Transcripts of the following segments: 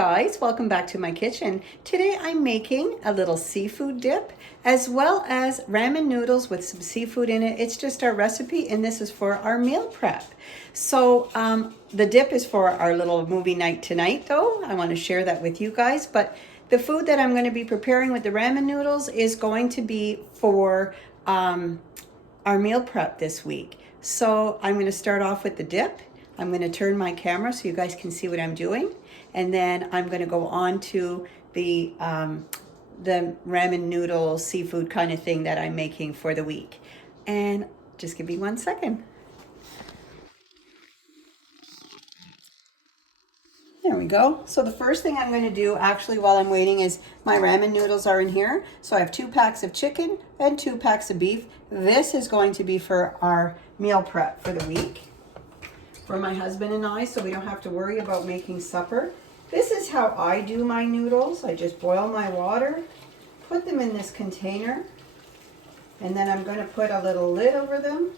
guys, welcome back to my kitchen. Today I'm making a little seafood dip as well as ramen noodles with some seafood in it. It's just our recipe and this is for our meal prep. So the dip is for our little movie night tonight though. I want to share that with you guys, but the food that I'm going to be preparing with the ramen noodles is going to be for our meal prep this week. So I'm going to start off with the dip. I'm going to turn my camera so you guys can see what I'm doing. And then I'm going to go on to the ramen noodle seafood kind of thing that I'm making for the week. And just give me 1 second. There we go. So the first thing I'm going to do actually while I'm waiting is my ramen noodles are in here. So I have 2 packs of chicken and 2 packs of beef. This is going to be for our meal prep for the week, for my husband and I, so we don't have to worry about making supper. This is how I do my noodles. I just boil my water, put them in this container, and then I'm going to put a little lid over them.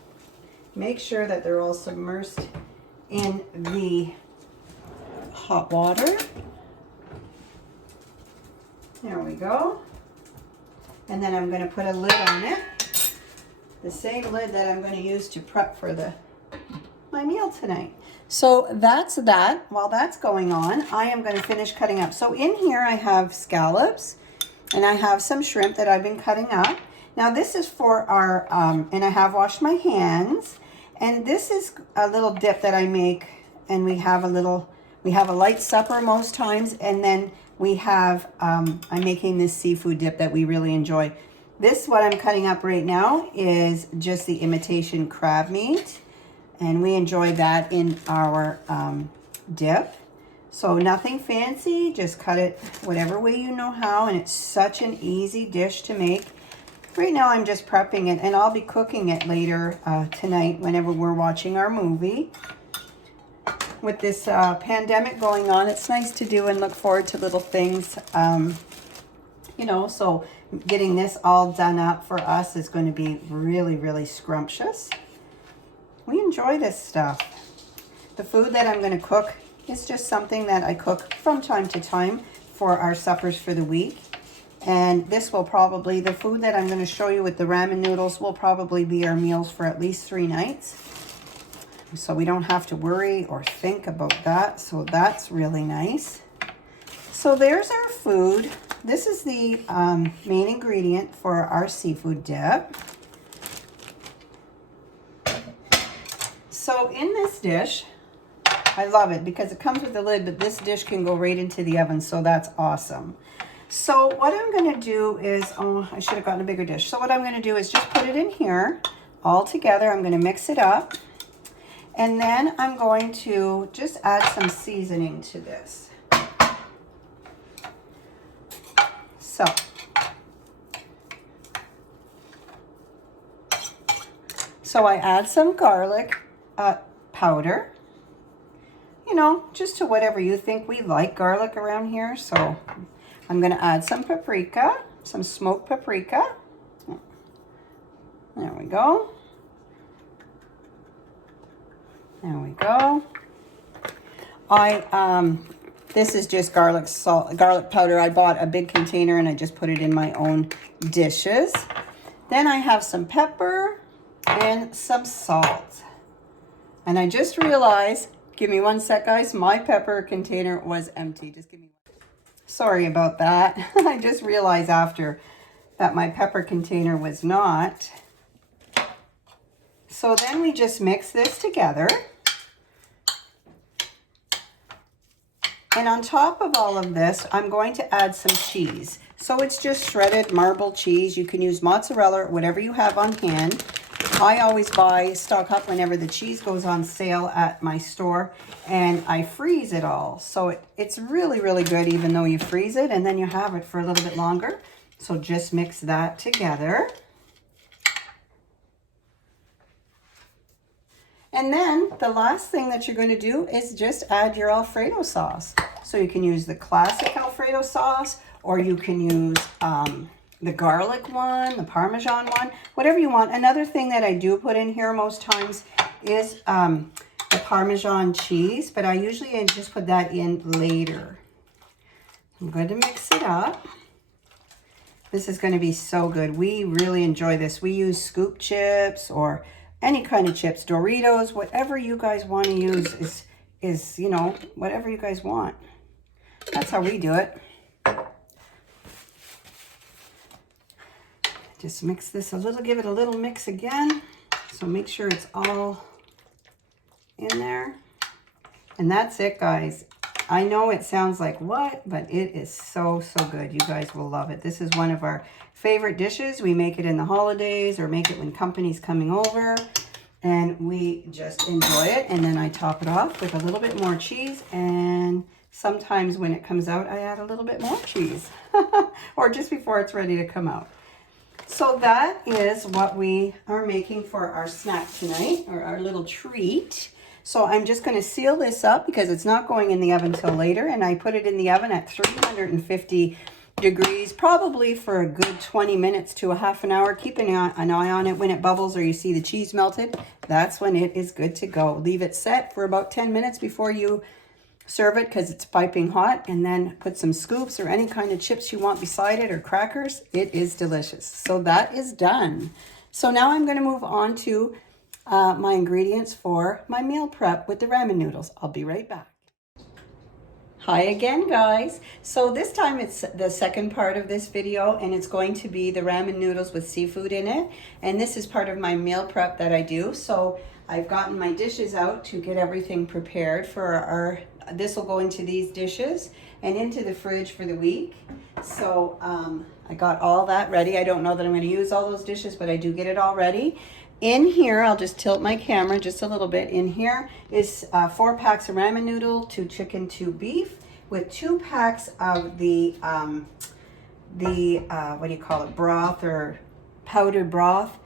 Make sure that they're all submersed in the hot water. There we go. And then I'm going to put a lid on it. The same lid that I'm going to use to prep for my meal tonight. So that's that. While that's going on, I am going to finish cutting up. So in here I have scallops and I have some shrimp that I've been cutting up. Now this is for our, and I have washed my hands. And this is a little dip that I make, and we have a light supper most times, and then we have, I'm making this seafood dip that we really enjoy. This, what I'm cutting up right now, is just the imitation crab meat. And we enjoy that in our dip. So nothing fancy, just cut it whatever way you know how, and it's such an easy dish to make. Right now I'm just prepping it, and I'll be cooking it later tonight whenever we're watching our movie. With this pandemic going on, it's nice to do and look forward to little things, you know, so getting this all done up for us is going to be really, really scrumptious. We enjoy this stuff. The food that I'm going to cook is just something that I cook from time to time for our suppers for the week. And this will probably, the food that I'm going to show you with the ramen noodles will probably be our meals for at least 3 nights. So we don't have to worry or think about that. So that's really nice. So there's our food. This is the main ingredient for our seafood dip. So in this dish, I love it because it comes with a lid, but this dish can go right into the oven, so that's awesome. So what I'm going to do is, oh, I should have gotten a bigger dish. So what I'm going to do is just put it in here all together. I'm going to mix it up. And then I'm going to just add some seasoning to this. So I add some garlic powder, you know, just to whatever you think we like garlic around here. So I'm going to add some paprika, some smoked paprika. There we go. There we go. This is just garlic powder. I bought a big container and I just put it in my own dishes. Then I have some pepper and some salt. And I just realized, give me 1 sec, guys, my pepper container was empty. Just give me one. Sorry about that. I just realized after that my pepper container was not. So then we just mix this together. And on top of all of this, I'm going to add some cheese. So it's just shredded marble cheese. You can use mozzarella or whatever you have on hand. I always stock up whenever the cheese goes on sale at my store, and I freeze it all. So it's really, really good even though you freeze it, and then you have it for a little bit longer. So just mix that together. And then the last thing that you're going to do is just add your Alfredo sauce. So you can use the classic Alfredo sauce, or you can use the garlic one, the Parmesan one, whatever you want. Another thing that I do put in here most times is the Parmesan cheese, but I usually just put that in later. I'm going to mix it up. This is going to be so good. We really enjoy this. We use scoop chips or any kind of chips, Doritos, whatever you guys want to use is, you know, whatever you guys want. That's how we do it. Just mix this a little, give it a little mix again. So make sure it's all in there. And that's it, guys. I know it sounds like what, but it is so, so good. You guys will love it. This is one of our favorite dishes. We make it in the holidays or make it when company's coming over. And we just enjoy it. And then I top it off with a little bit more cheese. And sometimes when it comes out, I add a little bit more cheese. Or just before it's ready to come out. So that is what we are making for our snack tonight, or our little treat. So I'm just going to seal this up because it's not going in the oven till later. And I put it in the oven at 350 degrees, probably for a good 20 minutes to a half an hour. Keep an eye on it. When it bubbles or you see the cheese melted, that's when it is good to go. Leave it set for about 10 minutes before you serve it because it's piping hot. And then put some scoops or any kind of chips you want beside it or crackers. It is delicious. So that is done. So now I'm going to move on to my ingredients for my meal prep with the ramen noodles. I'll be right back. Hi again, guys. So this time it's the second part of this video, and it's going to be the ramen noodles with seafood in it. And this is part of my meal prep that I do. So I've gotten my dishes out to get everything prepared for this will go into these dishes and into the fridge for the week. So I got all that ready. I don't know that I'm going to use all those dishes, but I do get it all ready. In here, I'll just tilt my camera just a little bit. In here is 4 packs of ramen noodle, 2 chicken, 2 beef, with 2 packs of the what do you call it, broth or powdered broth,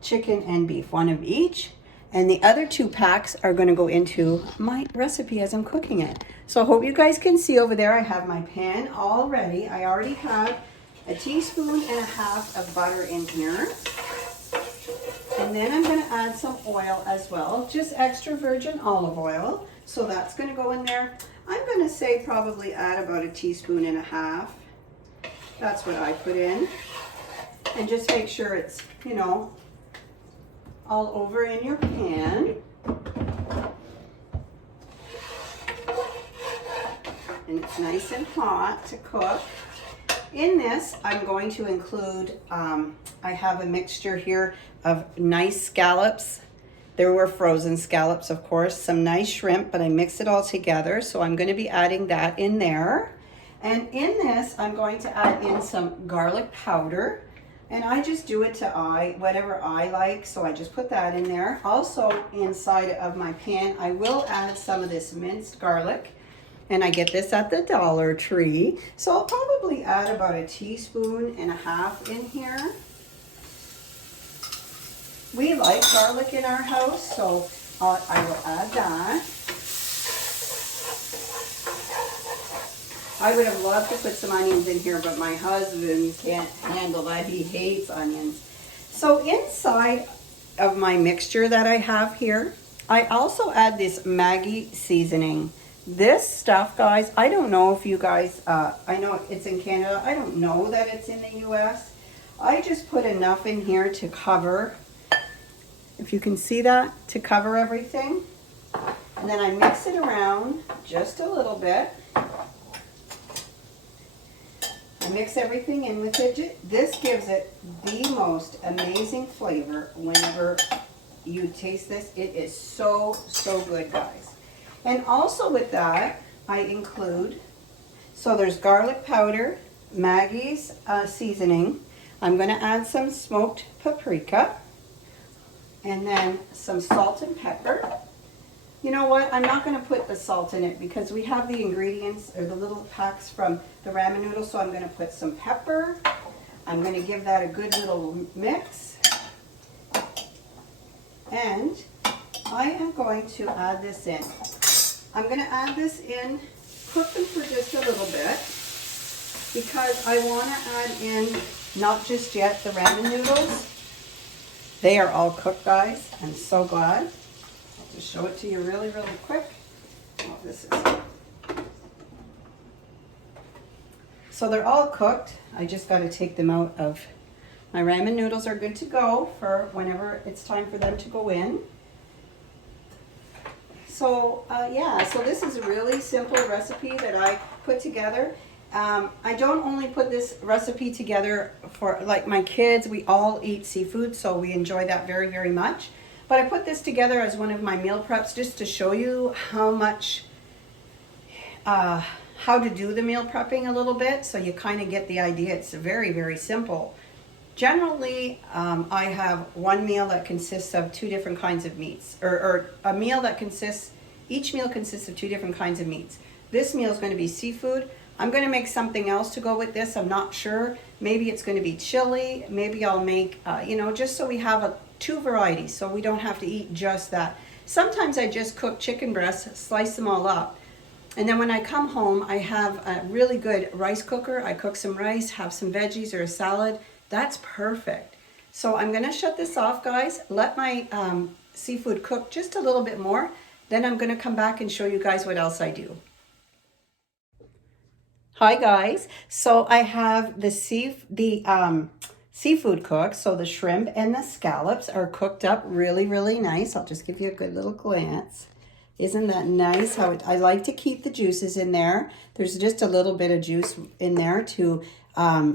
chicken and beef, 1 of each. And the other 2 packs are going to go into my recipe as I'm cooking it. So I hope you guys can see over there, I have my pan all ready. I already have a teaspoon and a half of butter in here. And then I'm going to add some oil as well, just extra virgin olive oil. So that's going to go in there. I'm going to say probably add about a teaspoon and a half. That's what I put in. And just make sure it's, you know, all over in your pan. And it's nice and hot to cook. In this, I'm going to include, I have a mixture here of nice scallops. There were frozen scallops, of course, some nice shrimp, but I mixed it all together. So I'm going to be adding that in there. And in this, I'm going to add in some garlic powder. And I just do it to whatever I like. So I just put that in there. Also, inside of my pan, I will add some of this minced garlic. And I get this at the Dollar Tree. So I'll probably add about a teaspoon and a half in here. We like garlic in our house, so I will add that. I would have loved to put some onions in here, but my husband can't handle that. He hates onions. So inside of my mixture that I have here, I also add this Maggi seasoning. This stuff, guys, I don't know if you guys, I know it's in Canada. I don't know that it's in the US. I just put enough in here to cover, if you can see that, to cover everything. And then I mix it around just a little bit. I mix everything in with it. This gives it the most amazing flavor whenever you taste this. It is so, so good, guys. And also with that, I include, so there's garlic powder, Maggi's seasoning. I'm going to add some smoked paprika and then some salt and pepper. You know what? I'm not going to put the salt in it because we have the ingredients or the little packs from the ramen noodles. So I'm going to put some pepper. I'm going to give that a good little mix. And I am going to add this in. I'm going to add this in, cook them for just a little bit because I want to add in, not just yet, the ramen noodles. They are all cooked, guys. I'm so glad. I'll just show it to you really, really quick. Oh, this is... So they're all cooked. I just got to take them out of, my ramen noodles are good to go for whenever it's time for them to go in. So yeah, so this is a really simple recipe that I put together. I don't only put this recipe together for, like, my kids, we all eat seafood, so we enjoy that very, very much. But I put this together as one of my meal preps just to show you how much, how to do the meal prepping a little bit, so you kind of get the idea. It's very, very simple. Generally, I have one meal that consists of 2 different kinds of meats, or a meal that consists, each meal consists of 2 different kinds of meats. This meal is going to be seafood. I'm going to make something else to go with this. I'm not sure. Maybe it's going to be chili. Maybe I'll make, you know, just so we have 2 varieties, so we don't have to eat just that. Sometimes I just cook chicken breasts, slice them all up. And then when I come home, I have a really good rice cooker. I cook some rice, have some veggies or a salad. That's perfect. So I'm going to shut this off, guys. Let my seafood cook just a little bit more. Then I'm going to come back and show you guys what else I do. Hi guys. So I have the seafood cooked. So the shrimp and the scallops are cooked up really, really nice. I'll just give you a good little glance. Isn't that nice? How I like to keep the juices in there. There's just a little bit of juice in there to,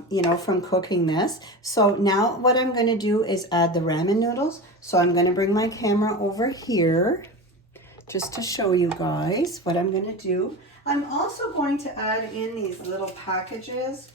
you know, from cooking this. So now what I'm going to do is add the ramen noodles. So I'm going to bring my camera over here just to show you guys what I'm going to do. I'm also going to add in these little packages,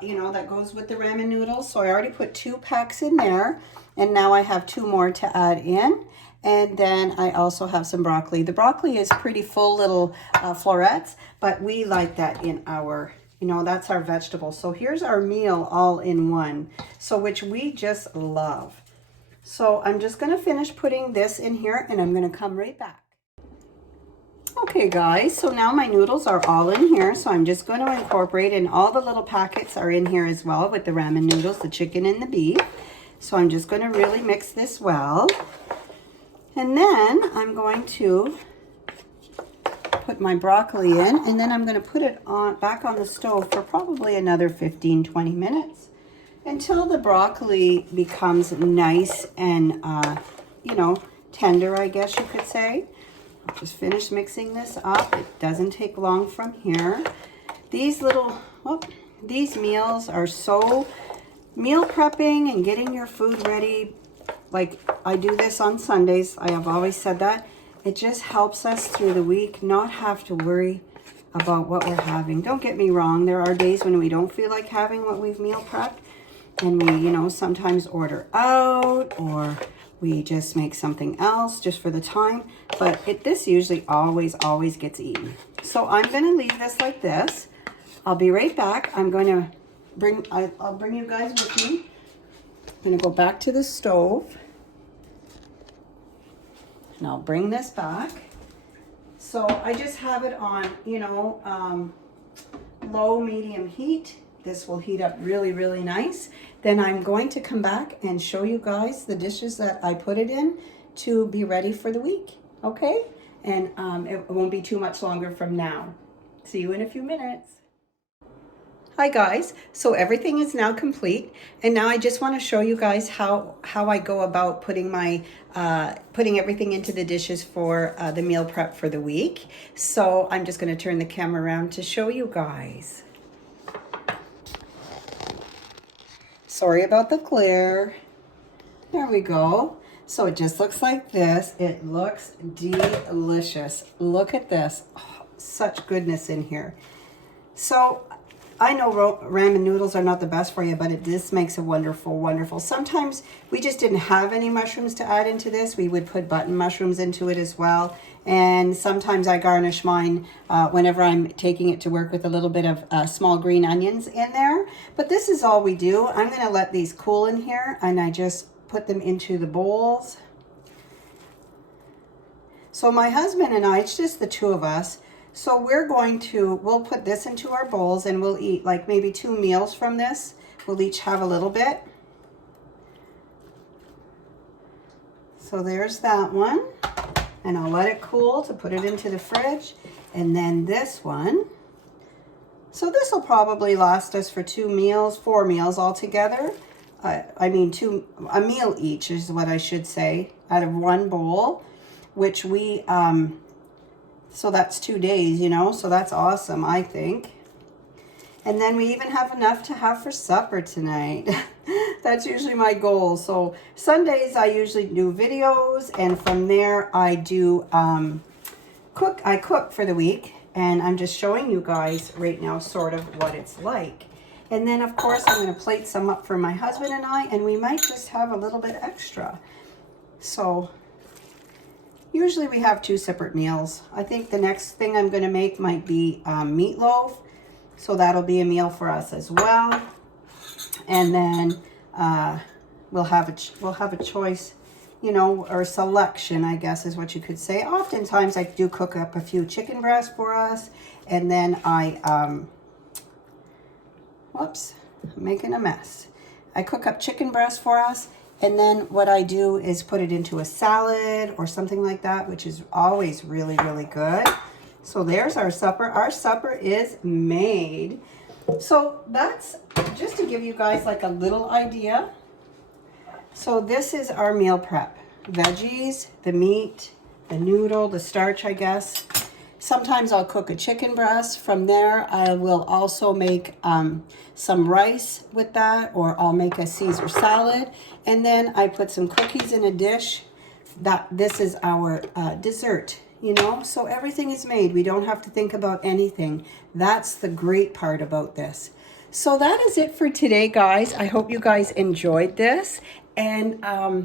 you know, that goes with the ramen noodles. So I already put 2 packs in there, and now I have 2 more to add in. And then I also have some broccoli. The broccoli is pretty full little florets, but we like that in our, you know, that's our vegetable. So here's our meal all in one, so which we just love. So I'm just going to finish putting this in here, and I'm going to come right back. Okay guys, so now my noodles are all in here, so I'm just going to incorporate, and all the little packets are in here as well with the ramen noodles, the chicken and the beef. So I'm just going to really mix this well. And then I'm going to put my broccoli in, and then I'm going to put it on back on the stove for probably another 15-20 minutes until the broccoli becomes nice and, you know, tender, I guess you could say. I'll just finish mixing this up. It doesn't take long from here. These little, these meals are so, meal prepping and getting your food ready. Like, I do this on Sundays. I have always said that. It just helps us through the week not have to worry about what we're having. Don't get me wrong. There are days when we don't feel like having what we've meal prepped. And we, you know, sometimes order out, or we just make something else just for the time. But this usually always gets eaten. So I'm going to leave this like this. I'll be right back. I'm going to bring, I'll bring you guys with me. I'm going to go back to the stove. And I'll bring this back. So I just have it on, you know, low, medium heat. This will heat up really, really nice. Then I'm going to come back and show you guys the dishes that I put it in to be ready for the week. Okay? And it won't be too much longer from now. See you in a few minutes. Hi guys, so everything is now complete, and now I just want to show you guys how I go about putting my putting everything into the dishes for the meal prep for the week. So I'm just going to turn the camera around to show you guys. Sorry about the glare. There we go. So it just looks like this. It looks delicious. Look at this. Oh, such goodness in here. So I know ramen noodles are not the best for you, but this makes a wonderful, wonderful. Sometimes we just didn't have any mushrooms to add into this. We would put button mushrooms into it as well. And sometimes I garnish mine whenever I'm taking it to work with a little bit of small green onions in there. But this is all we do. I'm going to let these cool in here, and I just put them into the bowls. So my husband and I, it's just the 2 of us. So we'll put this into our bowls, and we'll eat like maybe 2 meals from this. We'll each have a little bit. So there's that one. And I'll let it cool to put it into the fridge. And then this one. So this will probably last us for 4 meals altogether. I mean, a meal each is what I should say, out of one bowl, which we, so that's 2 days, you know, so that's awesome, I think. And then we even have enough to have for supper tonight. That's usually my goal. So Sundays I usually do videos, and from there I do I cook for the week, and I'm just showing you guys right now sort of what it's like. And then, of course, I'm going to plate some up for my husband and I, and we might just have a little bit extra. So, usually we have 2 separate meals. I think the next thing I'm going to make might be meatloaf. So, that'll be a meal for us as well. And then we'll have a choice, you know, or selection, I guess is what you could say. Oftentimes, I do cook up a few chicken breasts for us, and then whoops, I'm making a mess. I cook up chicken breast for us, and then what I do is put it into a salad or something like that, which is always really, really good. So there's our supper. Our supper is made. So that's just to give you guys like a little idea. So this is our meal prep. Veggies, the meat, the noodle, the starch, I guess. Sometimes I'll cook a chicken breast. From there, I will also make some rice with that, or I'll make a Caesar salad. And then I put some cookies in a dish. This is our dessert, you know? So everything is made. We don't have to think about anything. That's the great part about this. So that is it for today, guys. I hope you guys enjoyed this. And the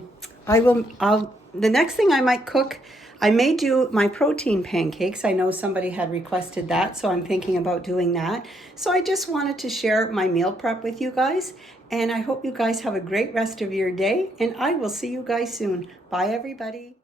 next thing I might cook, I may do my protein pancakes. I know somebody had requested that, so I'm thinking about doing that. So I just wanted to share my meal prep with you guys, and I hope you guys have a great rest of your day, and I will see you guys soon. Bye, everybody.